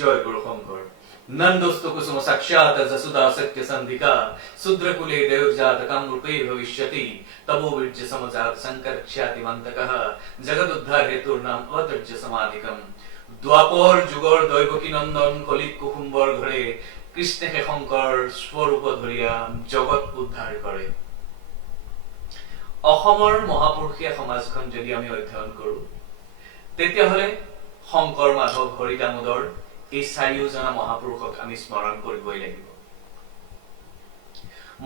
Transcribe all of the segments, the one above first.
জয় গুরু শঙ্কর। নন্দস্ত কুসুম সাক্ষাৎ যশুদা সত্য সন্ধিকা শূদ্রকুলে দেবজাতকম রূপে ভবিষ্যতি তবো বীর্য সমজাত শঙ্কর খ্যাতি মন্তকঃ জগদুদ্ধার হেতুর্নাম অতর্য সমাধিকম। দ্বাপর যুগৰ দৈবকী নন্দন কলিত কুকুম্বৰ ঘৰে কৃষ্ণে শংকৰ স্বৰূপ ধৰিয়া জগত উদ্ধাৰ কৰে। অসমৰ মহাপুৰুষীয়া সমাজখন যদি আমি অধ্যয়ন কৰো তেতিয়াহলে শংকৰ মাধৱ হৰি দামোদৰ এই চাৰিওজনা মহাপুৰুষক আমি স্মৰণ কৰিবই লাগিব।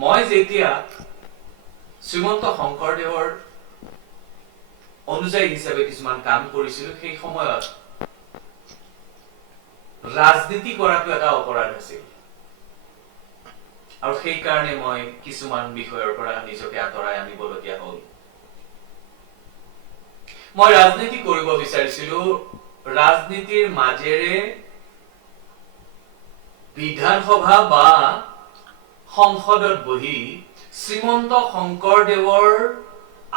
মই যেতিয়া শ্ৰীমন্ত শংকৰদেৱৰ অনুযায়ী হিচাপে কিছুমান কাম কৰিছিলো সেই সময়ত ৰাজনীতি কৰাটো এটা অপৰাধ আছিল আৰু সেই কাৰণে মই কিছুমান বিষয়ৰ পৰা নিজকে আঁতৰাই আনিবলগীয়া হ'ল। মই ৰাজনীতি কৰিব বিচাৰিছিলো, ৰাজনীতিৰ মাজেৰে বিধানসভা বা সংসদত বহি শ্ৰীমন্ত শংকৰদেৱৰ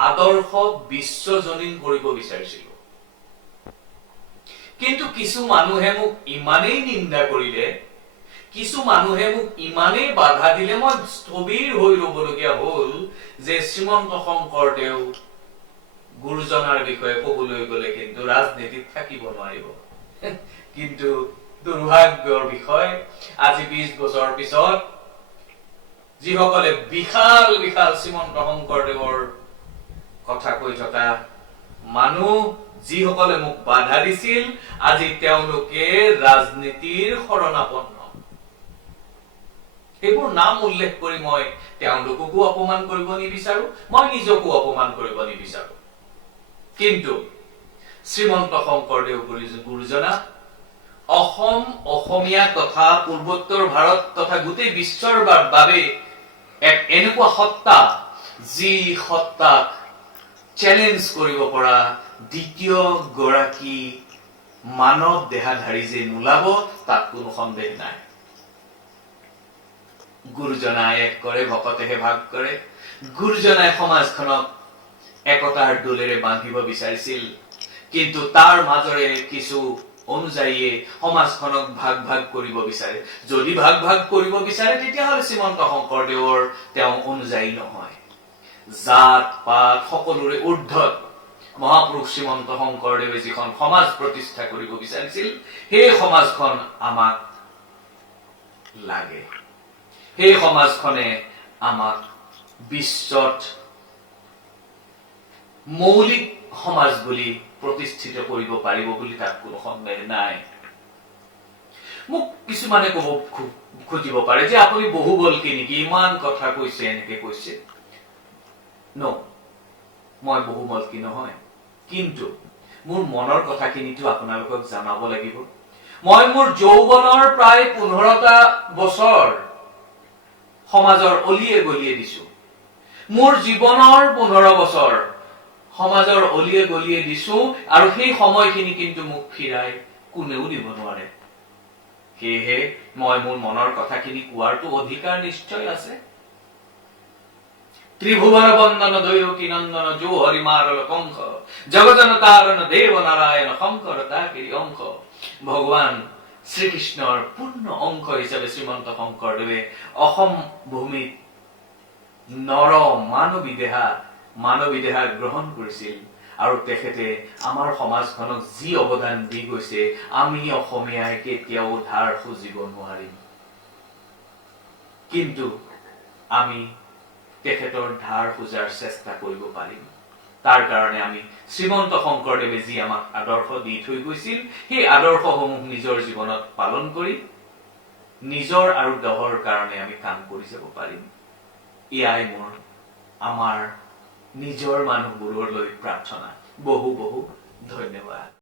আদৰ্শ বিশ্বজনীন কৰিব বিচাৰিছিলো। কিন্তু কিছু মানুহে মোক ইমানেই নিন্দা কৰিলে, কিছু মানুহে মোক ইমানেই বাধা দিলে, মই স্থবিৰ হৈ ৰবলগীয়া হ'ল যে শ্ৰীমন্ত শংকৰদেৱ গুৰুজনাৰ বিষয়ে কবলৈ গলে কিন্তু ৰাজনীতিত থাকিব নোৱাৰিব। কিন্তু দুৰ্ভাগ্যৰ বিষয়, আজি 20 বছৰ পিছত যিসকলে বিশাল বিশাল শ্ৰীমন্ত শংকৰদেৱৰ কথা কৈ থকা মানুহ, যিসকলে মোক বাধা দিছিল, আজি তেওঁলোকে ৰাজনীতিৰ শৰণাপন্ন। এইবোৰ নাম উল্লেখ কৰি মই তেওঁলোককো অপমান কৰিব নিবিচাৰো, মই নিজকো অপমান কৰিব নিবিচাৰো। কিন্তু শ্ৰীমন্ত শংকৰদেৱ গুৰুজনা অসম, অসমীয়া তথা পূৰ্বোত্তৰ ভাৰত তথা গোটেই বিশ্বৰ বাবে এক এনেকুৱা সত্তা, যি সত্তাক চেলেঞ্জ কৰিব পৰা দ্বিতীয় গৰাকী মানৱ দেহাধাৰী যে নোলাব তাত কোনো সন্দেহ নাই। গুৰুজনাই এক কৰে, ভকতেহে ভাগ কৰে। গুৰুজনাই সমাজখনক একতাৰ দোলেৰে বান্ধিব বিচাৰিছিল, কিন্তু তাৰ মাজৰে কিছু অনুযায়ীয়ে সমাজখনক ভাগ ভাগ কৰিব বিচাৰে। যদি ভাগ ভাগ কৰিব বিচাৰে তেতিয়াহলে শ্ৰীমন্ত শংকৰদেৱৰ তেওঁ অনুযায়ী নহয়। জাত পাত সকলোৰে ঊৰ্ধত মহাপুৰুষ শ্ৰীমন্ত শংকৰদেৱে যিখন সমাজ প্ৰতিষ্ঠা কৰিব বিচাৰিছিল, সেই সমাজখন আমাক লাগে। সেই সমাজখনে আমাক বিশ্বত মৌলিক সমাজ বুলি প্ৰতিষ্ঠিত কৰিব পাৰিব বুলি তাত কোনো সন্দেহ নাই। মোক কিছুমানে কব খুজিব পাৰে যে আপুনি বহু বলকে নেকি ইমান কথা কৈছে, এনেকে কৈছে। মই বহু বলকি নহয়, কিন্তু মোৰ মনৰ কথাখিনিতো আপোনালোকক জনাব লাগিব। মই মোৰ যৌৱনৰ প্ৰায় 15টা বছৰ সমাজৰ অলিয়ে গলিয়ে দিছো। মোৰ জীৱনৰ 15 বছৰ সমাজৰ অলিয়ে গলিয়ে দিছো, আৰু সেই সময়খিনি কিন্তু মোক ফিৰাই কোনেও দিব নোৱাৰে। সেয়েহে মই মোৰ মনৰ কথাখিনি কোৱাৰটো অধিকাৰ নিশ্চয় আছে। ত্ৰিভুৱন বন্দন দৈৰকী নন্দন যো হৰি মাৰল কংস জগজন তাৰণ দেৱ নাৰায়ণ শংকৰ তাকিৰি অংশ। ভগৱান শ্ৰীকৃষ্ণৰ পূৰ্ণ অংশ হিচাপে শ্ৰীমন্ত শংকৰদেৱে অসম ভূমিত নৰ মানৱী দেহা গ্ৰহণ কৰিছিল, আৰু তেখেতে আমাৰ সমাজখনক যি অৱদান দি গৈছে, আমি অসমীয়াই কেতিয়াও ধাৰ খুজিব নোৱাৰিম। কিন্তু আমি তেখেতৰ ধাৰ খুজাৰ চেষ্টা কৰিব পাৰিম। তাৰ কাৰণে আমি শ্ৰীমন্ত শংকৰদেৱে যি আমাক আদৰ্শ দি থৈ গৈছিল, সেই আদৰ্শসমূহ নিজৰ জীৱনত পালন কৰি নিজৰ আৰু দহৰ কাৰণে আমি কাম কৰি যাব পাৰিম। এয়াই আমাৰ নিজৰ মানুহবোৰলৈ প্ৰাৰ্থনা। বহু বহু ধন্যবাদ।